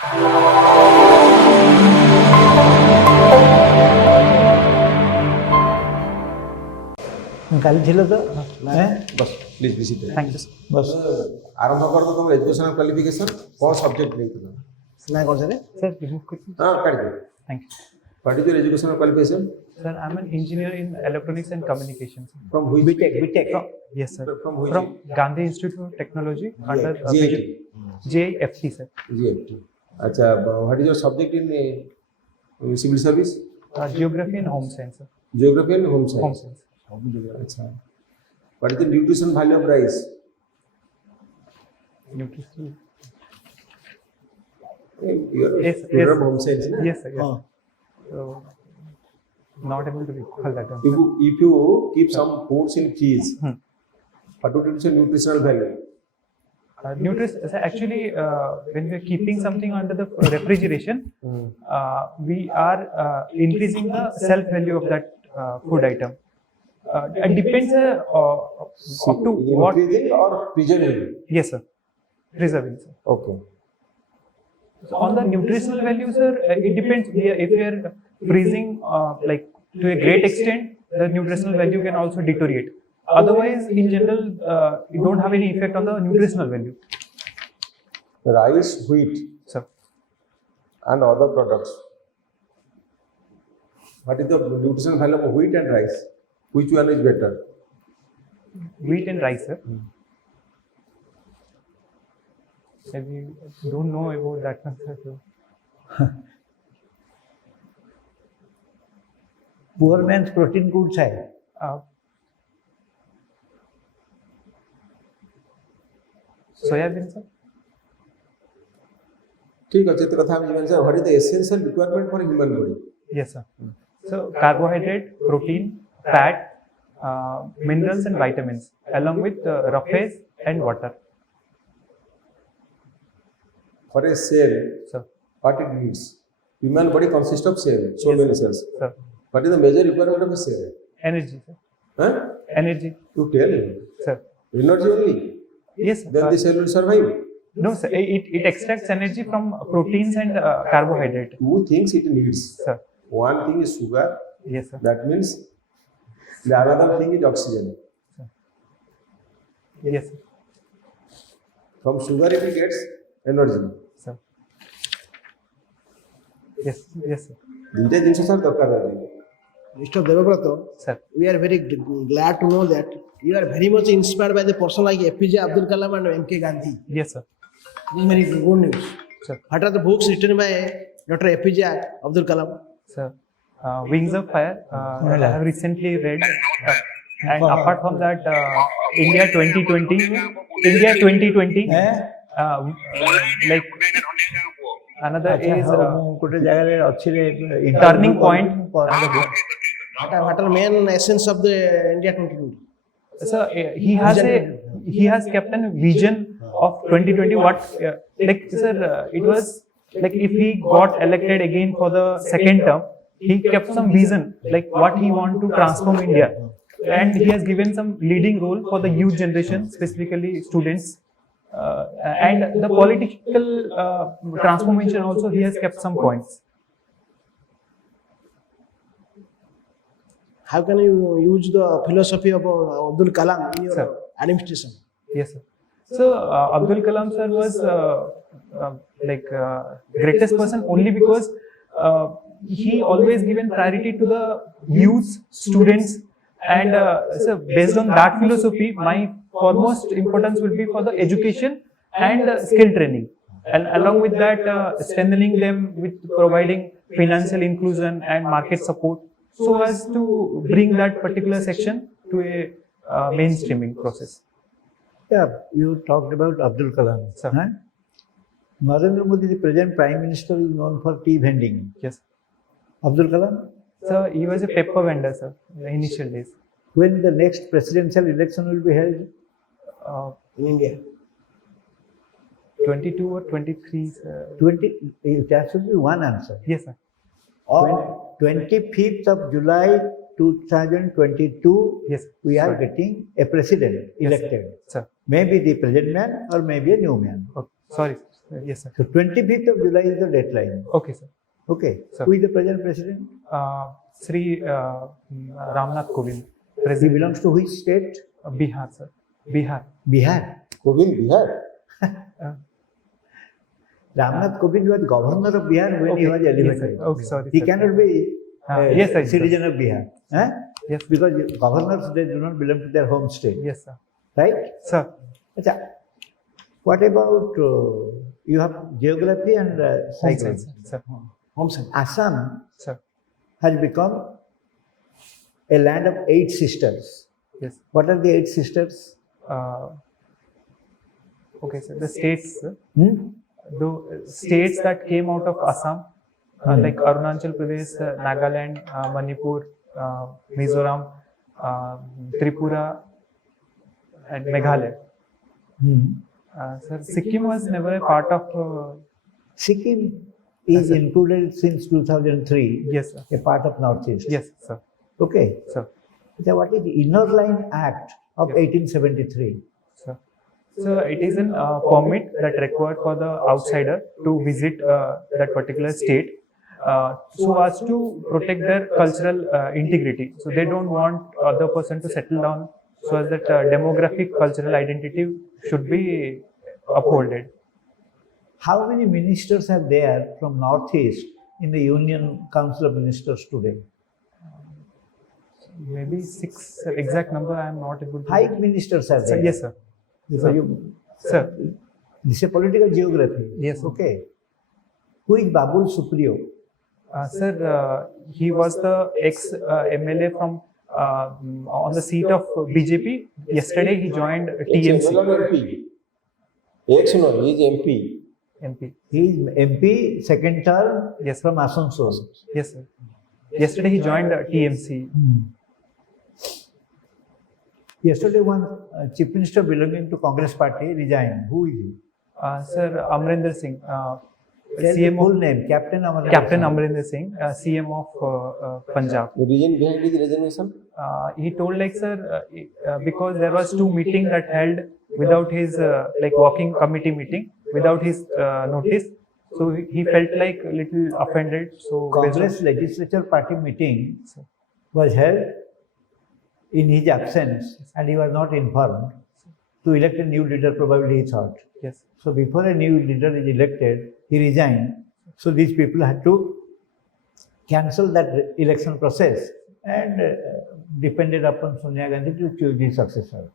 କାଲି ଥିଲ ତ बस please visit thank you sir. बस आरंभ कर दो तुम एजुकेशनल क्वालिफिकेशन कौन सब्जेक्ट लेते हो ନା କ'ଣ ସାର୍ सर रिमूव quickly। हां काट दो thank you what is your educational qualification sir. I am an engineer in electronics and communication. From which BTech BTech yes sir. From which? From Gandhi institute of technology under GIT JIFT सर। GIT अच्छा what is your subject in civil service geography and home science सर। Geography and home home science science. अच्छा what is the nutrition value of rice nutrition. Your Yes, student yes. Of home science ना yes sir. ହଁ So not able to recall that if you keep some foods in freeze Hmm. what would you say nutritional value nutrition sir, actually when we are keeping something under the refrigeration we are increasing the self value of that food item. It depends up to what. increasing or preserving Yes sir, preserving sir. okay So on the nutritional value sir, it depends. If we are freezing like to a great extent, the nutritional value can also deteriorate. Otherwise in general it don't have any effect on the nutritional value rice wheat sir. and other products what is the nutritional value of wheat and rice which one is better Wheat and rice sir. Maybe don't know about that one sir. So, poor man's protein called ଥାଏ soybean sir. ठीक अच्छे तो कथा हम जीवन से what is the essential requirement for human body Yes sir. So carbohydrate, protein, fat, minerals and vitamins along with rough phase and water for a cell sir. what it needs human body consists of cell so many cells Sir. what is the major requirement of a cell Energy sir. huh Energy you tell sir. energy only Yes sir. then the cell will survive No sir, it extracts energy from proteins and carbohydrate two things it needs sir. one thing is sugar Yes sir. that means the another thing is oxygen Yes sir. from sugar it gets energy Sir. Yes yes sir. দুইটা জিনিস sir দরকার আছে Mr. Devabrata, Sir. we are very glad to know that you are very much inspired by the person like APJ Abdul Kalam and MK Gandhi. Yes sir. This is very good news. Sir. What are the books written by Dr. APJ Abdul Kalam? Sir, Wings of Fire that I have recently read, and apart from that, India 2020, India 2020, like another is ମୁଁ ଗୋଟେ ଜାଗାରେ ଅଛି Turning Point. What are main essence of the India 2020? Sir, he has kept a vision of 2020. What like sir, it was like if he got elected again for the second term, he kept some vision like what he want to transform India, and he has given some leading role for the youth generation, specifically students, and the political transformation also he has kept some points. How can you use the philosophy of Abdul Kalam in your Sir. administration? Yes, sir. So Abdul Kalam sir was like greatest person only because he always given priority to the youths, students, and so based on that philosophy, my foremost importance will be for the education and skill training, and along with that, strengthening them with providing financial inclusion and market support, so as to bring that particular section to a mainstreaming process. Yeah, you talked about Abdul Kalam. Sir. Huh? Narendra Modi, the present Prime Minister, is known for tea vending. Yes. Abdul Kalam, So he was a paper vendor, sir, in the initial days. when the next presidential election will be held? In India. 22 or 23, sir. 20, that should be one answer. Yes, sir. Or 25th of July 2022, Yes. we are Sorry. getting a president Yes, elected. sir. Maybe the present man or maybe a new man. Okay. Sorry. Yes, sir. So 25th of July is the deadline. Okay, sir. Okay. Sir. Who is the present president? Sri Ramnath Kovind, He President. belongs to which state? Bihar, sir. Bihar. Bihar. Kovind, Bihar. Ramnath Kovind was governor of Bihar when he was Yes, elevated. sir. Okay, sorry. He sir. cannot be Yes, sir. citizen of Bihar. Huh? Yes, Because governors, they do not belong to their home state. yes, sir. Right? Sir. Achha. What about, you have geography and Home psychology. science, sir. Home science. Assam Sir. has become a land of 8 sisters. Yes. What are the 8 sisters? Okay, sir. The states, sir. Hmm? The states that came out of Assam, like Arunachal Pradesh, Nagaland, Manipur, Mizoram, Tripura, and Meghalaya. Hmm. Sir, Sikkim was never a part of. Sikkim is included since 2003, Yes, sir. a part of Northeast. Yes, sir. Okay. Sir. So what is the Inner Line Act of Yes. 1873? Sir. So it is a permit that required for the outsider to visit that particular state, so as to protect their cultural integrity. So they don't want other person to settle down, so as that demographic cultural identity should be upholded. How many ministers are there from Northeast in the Union Council of Ministers today? Maybe 6, sir. Exact number I am not able to. 5 ministers are Sir, there. yes, sir. Because you, Sir. this is a political geography. Yes, sir. Okay. Who is Babul Supriyo? Sir, he was the ex MLA from on the seat of BJP. Yesterday he joined TMC. MP. Ex no, he is MP. MP. He is MP, second term Yes, from Asansol. yes, sir. Yesterday he joined TMC. Yesterday, one chief minister belonging to Congress party resigned. Who is he? Sir, Amrinder Singh, Tell the CM full of, name, Captain Amarnath. Captain Amrinder Singh, CM of Punjab. The reason behind his resignation? He told like sir, because there was 2 meetings that held without his like walking committee meeting without his notice. So he felt like a little offended. So based on- Congress legislature party meeting was held in his absence and he was not informed to elect a new leader, probably he thought. Yes. So before a new leader is elected, he resigned. So these people had to cancel that election process and depended upon Sonia Gandhi to choose his successor.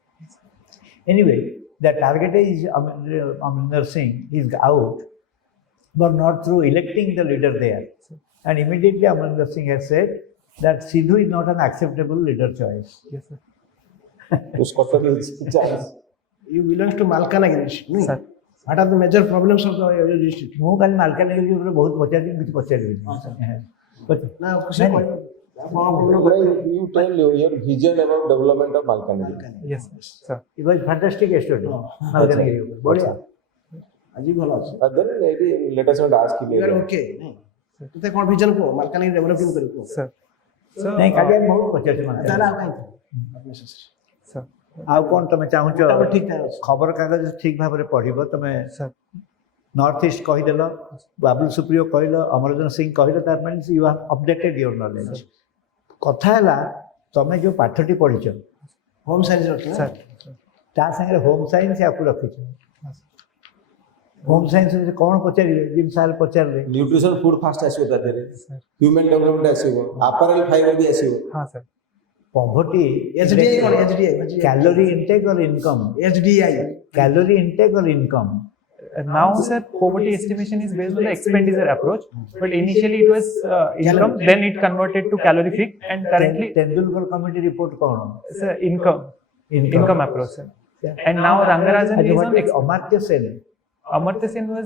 Anyway, the target is Amrinder Singh is out, but not through electing the leader there. And immediately Amrinder Singh has said that Sidhu is not an acceptable leader choice. Yes, sir. उसको तो chance. You belong to Malkanagiri district. no? Sir. What are the major problems of your district? ମୁଁ କାଲି ମାଲକାନଗିରି ଉପରେ ବହୁତ ପଚାରିଲି କିଛି ପଚାରିବିନି। Now, question ନାଇଁ, You tell your vision about development of Malkanagiri. Yes, sir. it was fantastic yesterday Malkangiri ଉପରେ ବଢିଆ। ଆଜି ଭଲ ଅଛି। Then maybe let us not ask him. You are okay. ତତେ କ'ଣ vision କୁହ ମାଲକାନଗିରି ଡେଭଲପିଂ କରିବୁ କୁହ। Sir. So, ନାଇଁ କାଲି ଆମେ ବହୁତ ପଚାରିଛୁ ତାହେଲେ ମାଲକାନଗିରି। ଆଉ କାହିଁକି? sir. ଆଉ କ'ଣ ତମେ ଚାହୁଁଛ ତାପରେ ଠିକ୍ ଠାକ୍ ଅଛି। ଖବରକାଗଜ ଠିକ୍ ଭାବରେ ପଢିବ ତମେ Sir. ନର୍ଥ ଇଷ୍ଟ କହିଦେଲ ବାବୁଲ ସୁପ୍ରିୟ କହିଲ ଅମରଜନ ସିଂ କହିଲ that means you have updated your knowledge. କଥା ହେଲା ତମେ ଯେଉଁ ପାଠଟି ପଢିଛ ହୋମ୍ ସାଇନ୍ସ ରଖିଲ। Sir. ତା ସାଙ୍ଗରେ ହୋମ୍ ସାଇନ୍ସ ୟାକୁ ରଖିଛ। ହୋମ୍ ସାଇନ୍ସରେ କ'ଣ ପଚାରିବେ ଯେମିତି ସାର୍ ପଚାରିଲେ Nutrition food first ଆସିବ ତା ଦେହରେ, human development ଆସିବ, apparel fiber ବି ଆସିବ। हाँ sir. ପଭର୍ଟି HDI କ'ଣ HDI? Calorie intake or income HDI. Calorie intake or income Now, sir, poverty estimation is based on the expenditure approach, but initially it was income, then it converted to calorific, and currently, Tendulkar committee report କ'ଣ sir, income approach, sir. And now Rangarajan is on Amartya Sen Amartya Sen was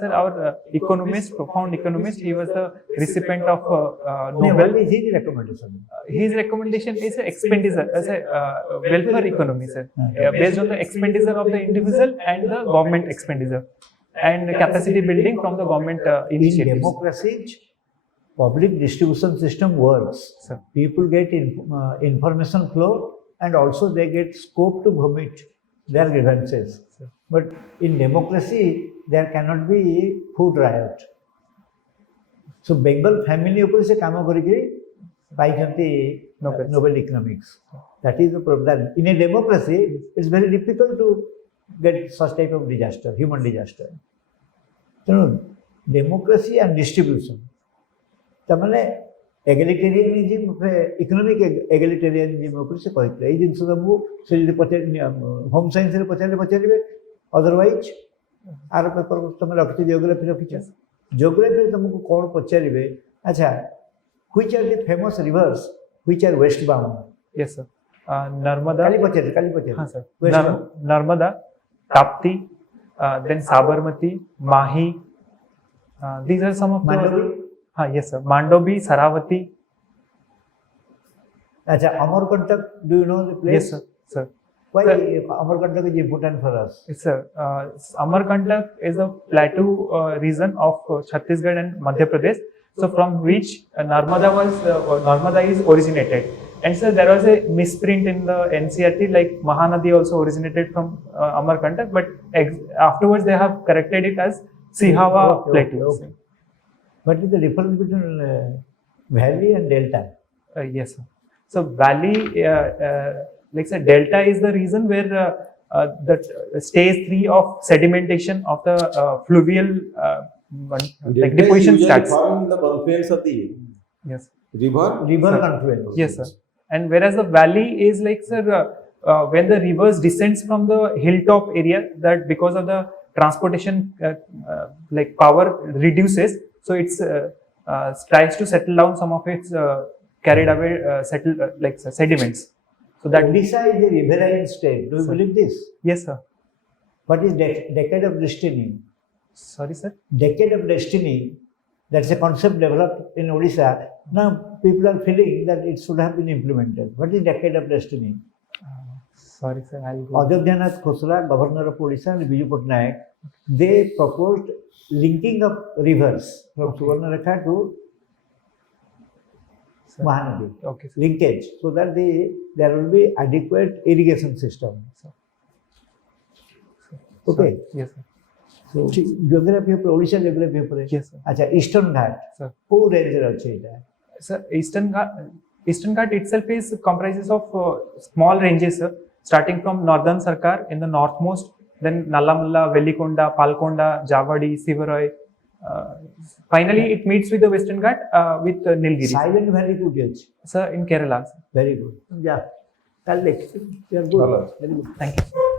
sir, our economist, profound economist. He was the recipient of Nobel. What is his recommendation? His recommendation is a expenditure, as a welfare economy, sir, based on the expenditure of the individual and the government expenditure, and capacity building from the government In initiatives. democracies, public distribution system works. Sir. People get information flow and also they get scope to vomit their grievances. Sir. But in democracy, there cannot be food riot. So Bengal family ଉପରେ ସେ କାମ କରିକି ପାଇଛନ୍ତି Nobel. Nobel Economics. That is the problem. In a democracy, it's very difficult to get such type of disaster, human disaster. ତେଣୁ democracy and distribution. ତାମାନେ ଏଗାଲିଟେରିଆନିଜିମ୍ economic ଏଗାଲିଟେରିଆନିଜିମ୍ ଉପରେ ସେ କହିଥିଲେ ଏଇ ଜିନିଷ ସବୁ ସେ ଯଦି ପଚାରି ହୋମ୍ ସାଇନ୍ସରେ ପଚାରିବେ ଅଦରୱାଇଜ୍ ଆର ପେପର ତୁମେ ରଖିଛ ଜିଓଗ୍ରାଫି ରଖିଛ ଜିଓଗ୍ରାଫିରେ ତୁମକୁ କ'ଣ ପଚାରିବେ ଆଚ୍ଛା which are the famous rivers which are westbound Yes, sir. Narmada. କାଲି ପଚାରିବେ हाँ, sir. West bound. Narmada, Tapti, then Sabarmati, Mahi. These are some of Mandovi? the. हाँ, yes, sir. Mandobi, Saravati. আচ্ছা Amarkantak do you know the place Yes, sir. Sir. Why Sir. Amarkantak is important for us? Yes, sir. Amarkantak is a plateau region of Chhattisgarh and Madhya Pradesh. So from which Narmada is originated. And sir, there was a misprint in the NCERT, like Mahanadi also originated from Amarkantak, but afterwards they have corrected it as Sihawa Plateau. Okay. What is the difference between valley and delta? Yes, sir. So valley, like say delta is the region where the stage 3 of sedimentation of the fluvial like deposition starts. Formed in the confluence of the Yes. river. River Sir. confluence. Yes, sir. And whereas the valley is like, sir, when the rivers descends from the hilltop area, that because of the transportation like power reduces, so it's tries to settle down some of its carried away like sediments. So that Odisha is a riverine state. Do you Sir. believe this? yes, sir. What is decade of destiny? Sorry, sir. Decade of destiny. That's a concept developed in Odisha. Now people are feeling that it should have been implemented. What is decade of destiny? Sorry, sir. I'll go. Ajodhyanath Khosla, governor of Odisha, and Biju Patnaik, they proposed linking of rivers from Subarnarekha to Sir. Mahanadi. Okay, sir. Linkage, so that there will be adequate irrigation system. Sir. Okay. Yes, sir. So geography ଉପରେ Odisha geography ଉପରେ Yes, sir. ଆଚ୍ଛା eastern ଘାଟ Sir. କୋଉ ରେଞ୍ଜରେ ଅଛି ଏଇଟା Sir, Eastern Ghat itself is comprises of small ranges, sir, starting from northern Sarkar in the northmost, then Nallamulla, Velikonda, Palkonda, Javadi, Sivaroy. Finally, it meets with the Western Ghat with Nilgiri. Silent valley କୋଉଠି ଅଛି Sir, in Kerala. Sir. Very good ଯା କାଲି ଦେଖ ଭଲ। Thank you.